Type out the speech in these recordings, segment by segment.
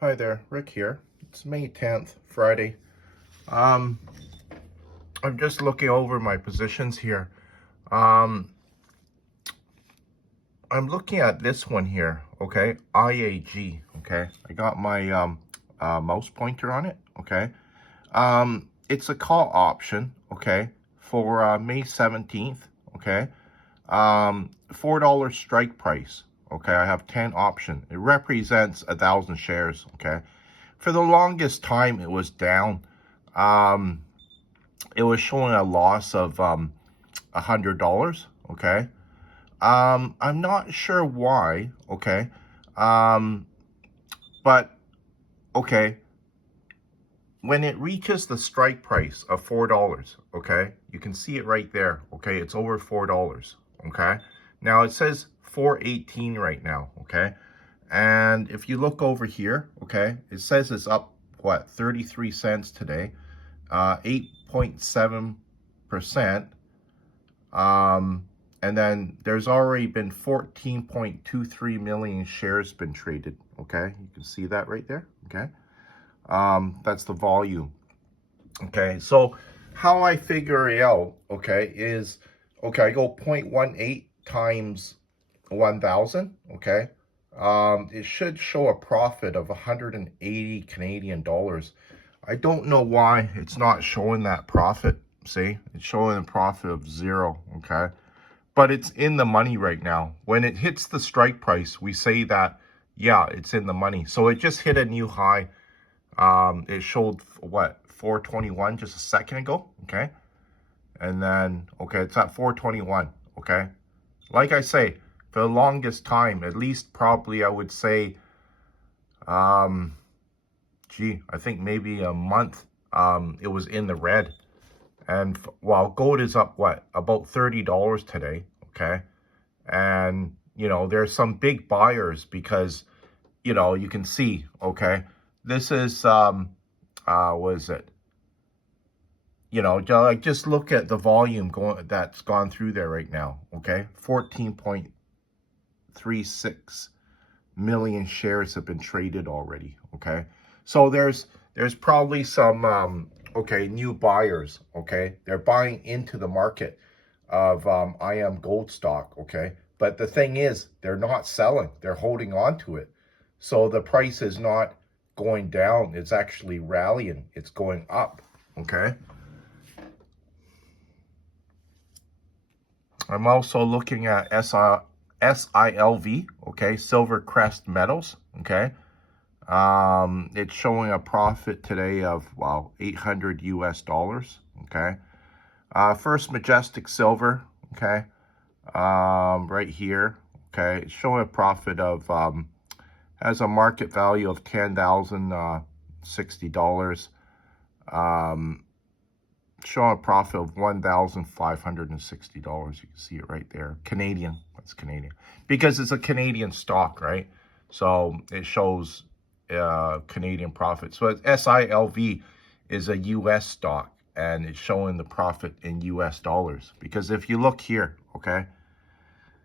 Hi there, Rick here. It's May 10th, Friday. Um, I'm just looking over my positions here. Um, I'm looking at this one here, okay? IAG, okay? I got my mouse pointer on it, okay? It's a call option, okay? For May 17th, okay? $4 strike price, okay? I have 10 option. It represents 1,000 shares, okay? For the longest time, it was down. Um, it was showing a loss of $100. Okay. I'm not sure why. Okay. Um, but okay, when it reaches the strike price of $4, okay, you can see it right there. Okay, it's over $4. Okay. Now it says 418 right now. Okay. And if you look over here, okay, it says it's up what 33 cents today. 8.7%. And then there's already been 14.23 million shares been traded. Okay, you can see that right there. Okay, that's the volume. Okay, so how I figure it out, okay, is okay, I go 0.18 times 1,000. Okay, it should show a profit of 180 Canadian dollars. I don't know why it's not showing that profit. See, it's showing a profit of 0. Okay, but it's in the money right now. When it hits the strike price, we say that, yeah, it's in the money. So it just hit a new high. It showed what, 421 just a second ago. Okay, and then okay, it's at 421. Okay, like I say, for the longest time, at least probably I would say, um, I think maybe a month, it was in the red. And while gold is up, what, about $30 today, okay? And, there's some big buyers because, you can see, okay? This is, what is it? Like just look at the volume that's gone through there right now, okay? 14.36 million shares have been traded already, okay? So there's probably some okay, new buyers, okay? They're buying into the market of IM Gold stock, okay? But the thing is, they're not selling. They're holding on to it. So the price is not going down. It's actually rallying. It's going up, okay? I'm also looking at SILV, okay? Silvercrest Metals, okay? It's showing a profit today of, wow, 800 US dollars, okay? First Majestic Silver, okay? Right here, okay? It's showing a profit of, has a market value of $10,060. Showing a profit of $1,560. You can see it right there. Canadian, that's Canadian. Because it's a Canadian stock, right? So it shows Canadian profit. So SILV is a US stock, and it's showing the profit in US dollars. Because if you look here, okay,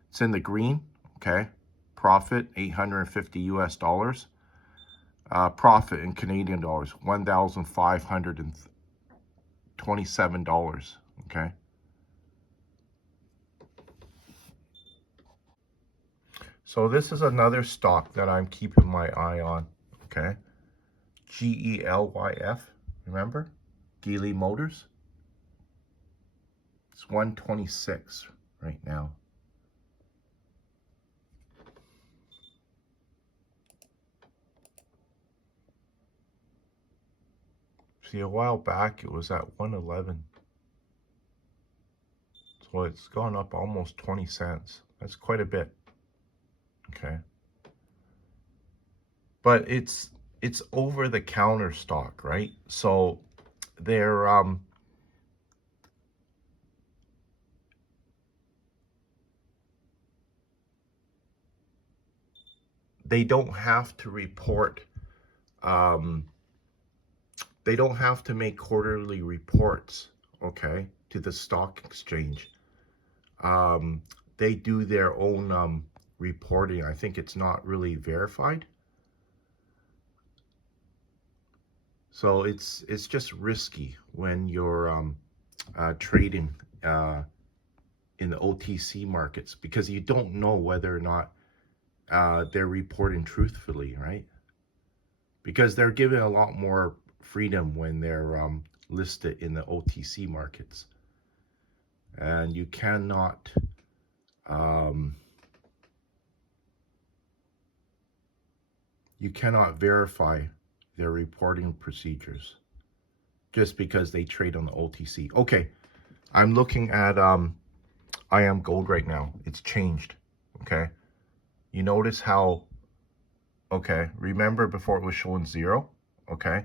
it's in the green, okay, profit 850 US dollars. Profit in Canadian dollars, $1,527, okay. So this is another stock that I'm keeping my eye on, okay? GELYF, remember? Geely Motors. It's 126 right now. See, a while back it was at 111. So it's gone up almost 20 cents. That's quite a bit, okay? But it's over the counter stock, right? So they're they don't have to report, they don't have to make quarterly reports, okay, to the stock exchange. They do their own reporting. I think it's not really verified. So it's just risky when you're trading in the OTC markets, because you don't know whether or not they're reporting truthfully, right? Because they're given a lot more freedom when they're listed in the OTC markets, and you cannot verify their reporting procedures just because they trade on the OTC. Okay, I'm looking at IAMGOLD right now. It's changed. Okay, you notice how, okay, remember before it was showing 0? Okay,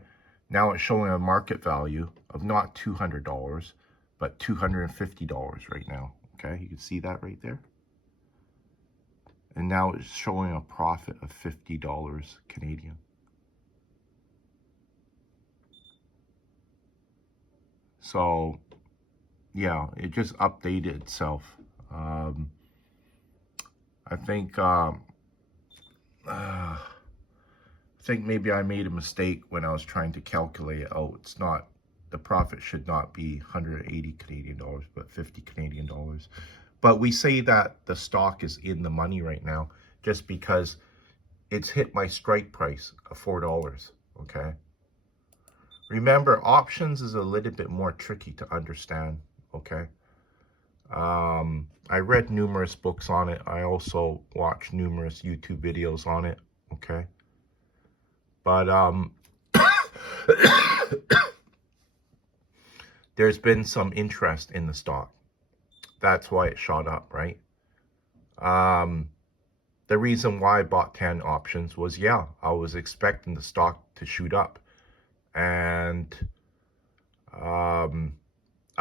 now it's showing a market value of not $200 but $250 right now. Okay, you can see that right there. And now it's showing a profit of $50 Canadian. So yeah, it just updated itself. I think maybe I made a mistake when I was trying to calculate it out. It's not, the profit should not be 180 Canadian dollars, but 50 Canadian dollars. But we say that the stock is in the money right now just because it's hit my strike price of $4, okay? Remember, options is a little bit more tricky to understand, okay? I read numerous books on it. I also watched numerous YouTube videos on it, okay? But there's been some interest in the stock. That's why it shot up, right? The reason why I bought 10 options was, yeah, I was expecting the stock to shoot up. And I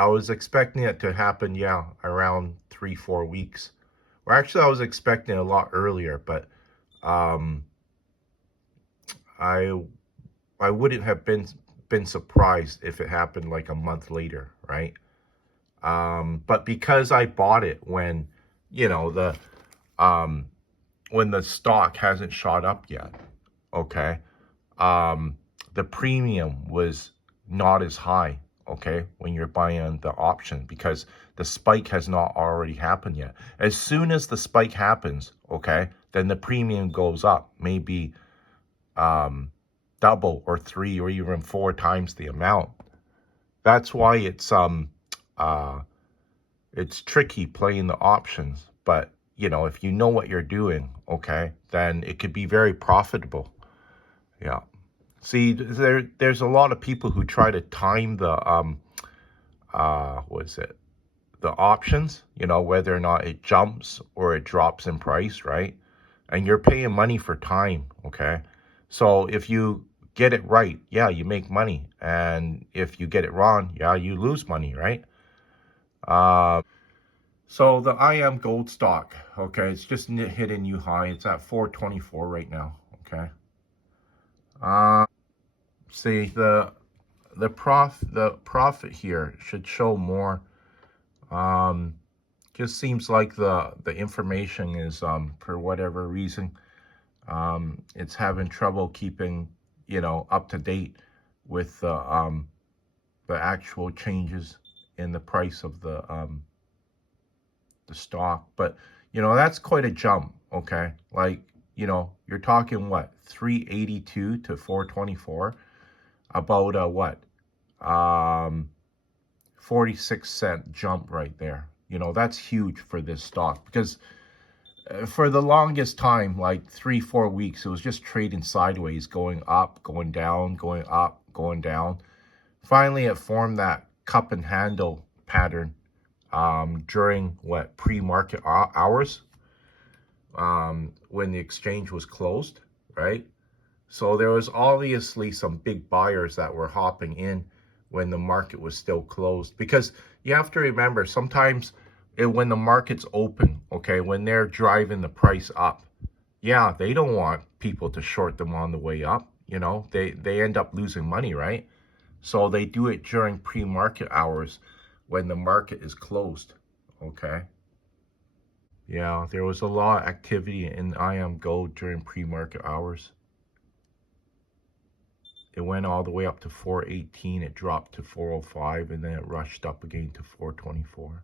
was expecting it to happen, yeah, around 3-4 weeks. Or actually, I was expecting a lot earlier, but I wouldn't have been surprised if it happened like a month later, right? But because I bought it when, you know, when the stock hasn't shot up yet, okay, the premium was not as high, okay, when you're buying the option, because the spike has not already happened yet. As soon as the spike happens, okay, then the premium goes up, maybe double or 3 or even 4 times the amount. That's why it's tricky playing the options. But you know, if you know what you're doing, okay, then it could be very profitable. Yeah. See, there's a lot of people who try to time the what is it? The options, you know, whether or not it jumps or it drops in price, right? And you're paying money for time, okay? So if you get it right, yeah, you make money. And if you get it wrong, yeah, you lose money, right? So the IAMGOLD stock, okay, it's just hit a new high. It's at 424 right now, okay? See, the profit here should show more. Just seems like the information is for whatever reason it's having trouble keeping, you know, up to date with the actual changes in the price of the stock. But you know, that's quite a jump, okay? Like, you know, you're talking what, 382 to 424, about what, 46-cent jump right there. You know, that's huge for this stock, because for the longest time, like 3-4 weeks, it was just trading sideways, going up, going down, going up, going down. Finally, it formed that cup and handle pattern during what, pre-market hours, when the exchange was closed, right? So there was obviously some big buyers that were hopping in when the market was still closed, because you have to remember, sometimes when the market's open, okay, when they're driving the price up, yeah, they don't want people to short them on the way up. You know, they end up losing money, right? So they do it during pre-market hours when the market is closed, okay? Yeah, there was a lot of activity in IAMGOLD during pre-market hours. It went all the way up to 418. It dropped to 405, and then it rushed up again to 424.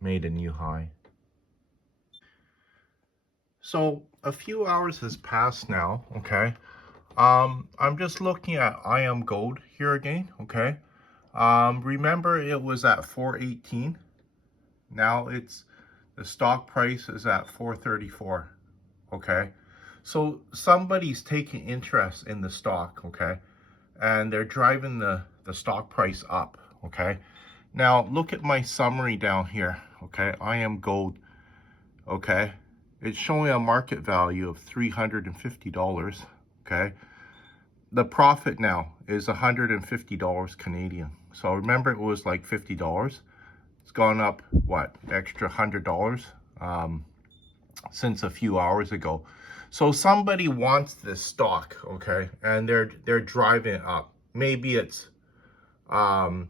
Made a new high. So a few hours has passed now, okay? I'm just looking at IAMGOLD here again, okay? Remember it was at 418. Now the stock price is at 434, okay? So somebody's taking interest in the stock, okay? And they're driving the stock price up, okay? Now look at my summary down here, okay? IAMGOLD, okay? It's showing a market value of $350, okay? The profit now is $150 Canadian. So remember it was like $50. It's gone up, what, extra $100 since a few hours ago. So somebody wants this stock, okay, and they're driving it up. Maybe it's a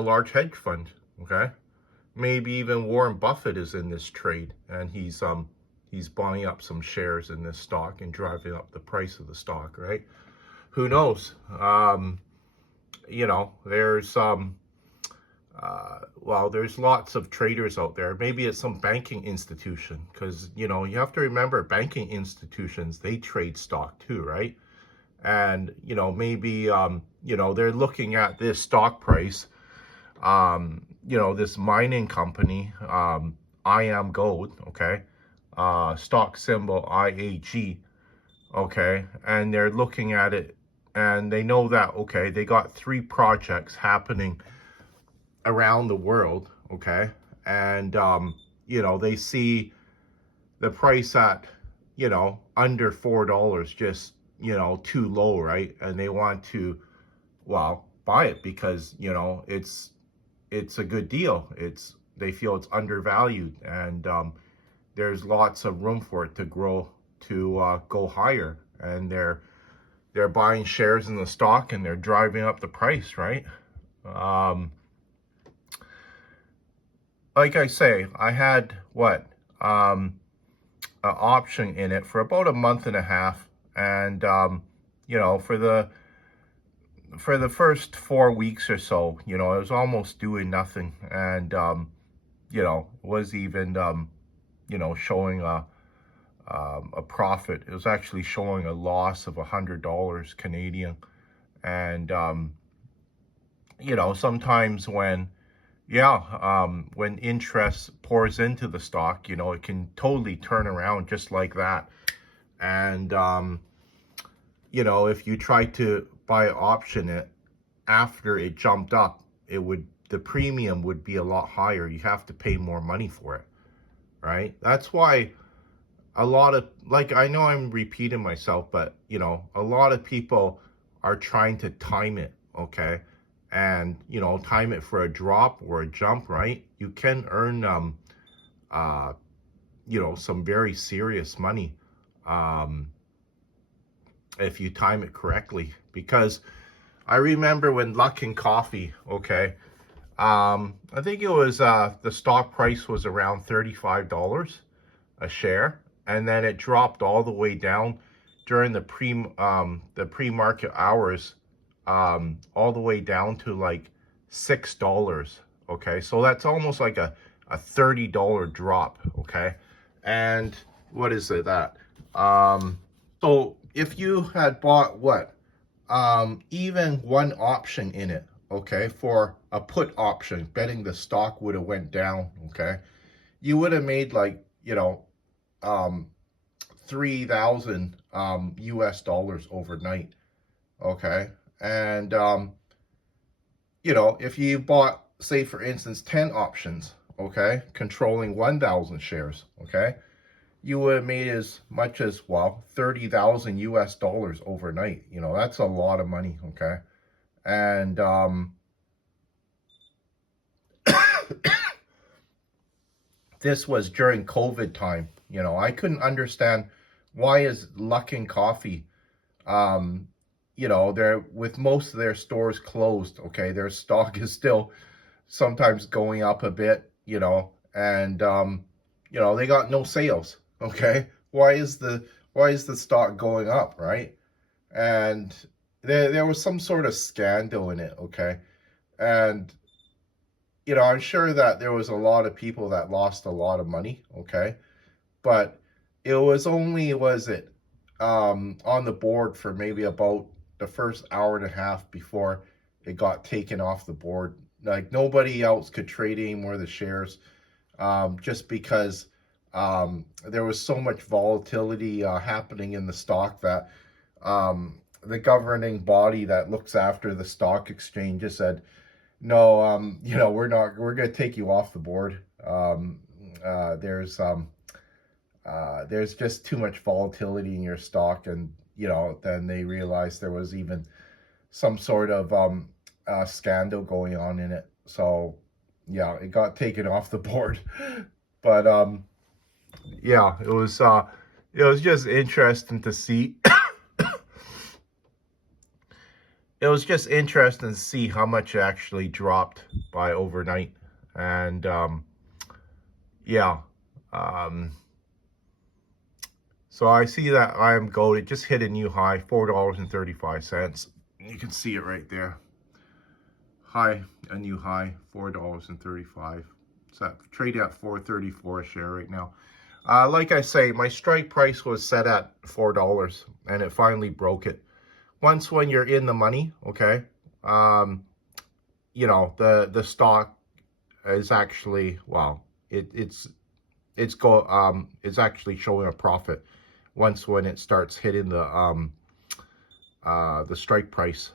large hedge fund, okay. Maybe even Warren Buffett is in this trade, and he's buying up some shares in this stock and driving up the price of the stock, right? Who knows? You know, there's well, there's lots of traders out there. Maybe it's some banking institution, because, you know, you have to remember banking institutions, they trade stock too, right? And, you know, maybe, you know, they're looking at this stock price, you know, this mining company, IAMGOLD, okay? Stock symbol IAG, okay? And they're looking at it and they know that, okay, they got 3 projects happening around the world, okay? And, you know, they see the price at, you know, under $4, just, you know, too low, right? And they want to, well, buy it because, you know, it's a good deal. They feel it's undervalued, and there's lots of room for it to grow, to go higher. And they're buying shares in the stock and they're driving up the price, right? Like I say, I had an option in it for about a month and a half, and you know, for the first 4 weeks or so, you know, I was almost doing nothing, and you know, was even you know, showing a profit. It was actually showing a loss of $100 Canadian. And you know, sometimes when interest pours into the stock, you know, it can totally turn around just like that. And you know, if you try to buy option it after it jumped up, the premium would be a lot higher. You have to pay more money for it, right? That's why a lot of, like, I know I'm repeating myself, but, you know, a lot of people are trying to time it, okay? And, you know, time it for a drop or a jump, right? You can earn, you know, some very serious money if you time it correctly. Because I remember when Luckin Coffee, okay, I think it was, the stock price was around $35 a share, and then it dropped all the way down during the pre-market hours, all the way down to like $6. Okay, so that's almost like a $30 drop. Okay, and what is it that? So if you had bought even one option in it, okay, for a put option, betting the stock would have went down, okay, you would have made, like, you know, 3,000 US dollars overnight, okay? And you know, if you bought, say for instance, 10 options, okay, controlling 1,000 shares, okay, you would have made as much as, well, 30,000 US dollars overnight. You know, that's a lot of money, okay? And this was during COVID time. You know, I couldn't understand, why is Luckin Coffee, you know, they're, with most of their stores closed, okay, their stock is still sometimes going up a bit, you know, and you know, they got no sales, okay? Why is why is the stock going up, right? And there was some sort of scandal in it, okay? And, you know, I'm sure that there was a lot of people that lost a lot of money, okay? But it was only, was it, on the board for maybe about the first hour and a half before it got taken off the board. Like, nobody else could trade any more of the shares, just because there was so much volatility happening in the stock that the governing body that looks after the stock exchanges said, no, you know, we're going to take you off the board. There's just too much volatility in your stock. And, you know, then they realized there was even some sort of scandal going on in it. So, yeah, it got taken off the board. But, yeah, it was just interesting to see. It was just interesting to see how much it actually dropped by overnight. And, yeah. So I see that IM Gold, it just hit a new high, $4.35. You can see it right there. High, a new high, $4.35. So trading at $4.34 a share right now. Like I say, my strike price was set at $4, and it finally broke it. Once when you're in the money, okay, you know, the stock is actually, well, it's actually showing a profit once when it starts hitting the strike price.